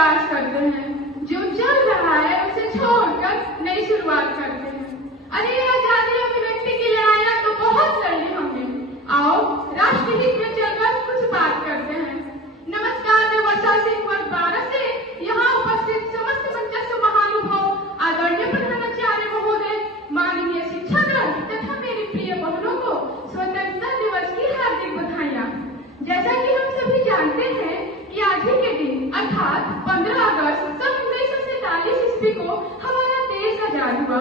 प्रकाश करते हैं, जो चल रहा है उसे छोड़कर नई शुरुआत करते हैं। अरे आजादी अभिव्यक्ति की लड़ाइयां तो बहुत लड़ी हमने, आओ राष्ट्रहित में चलकर कुछ बात करते हैं। नमस्कार, मैं वर्षा सिंह वर्ग 12 से यहाँ उपस्थित समस्त मंचस्थ महानुभाव, आदरणीय प्रधानाचार्य महोदय, माननीय शिक्षकगण तथा मेरी प्रिय बहनों को स्वतंत्रता दिवस की हार्दिक बधाइयाँ। जैसा कि हम सभी जानते हैं कि आज ही के दिन अर्थात 15 अगस्त सन 1947 ईस्वी को हमारा देश आजाद हुआ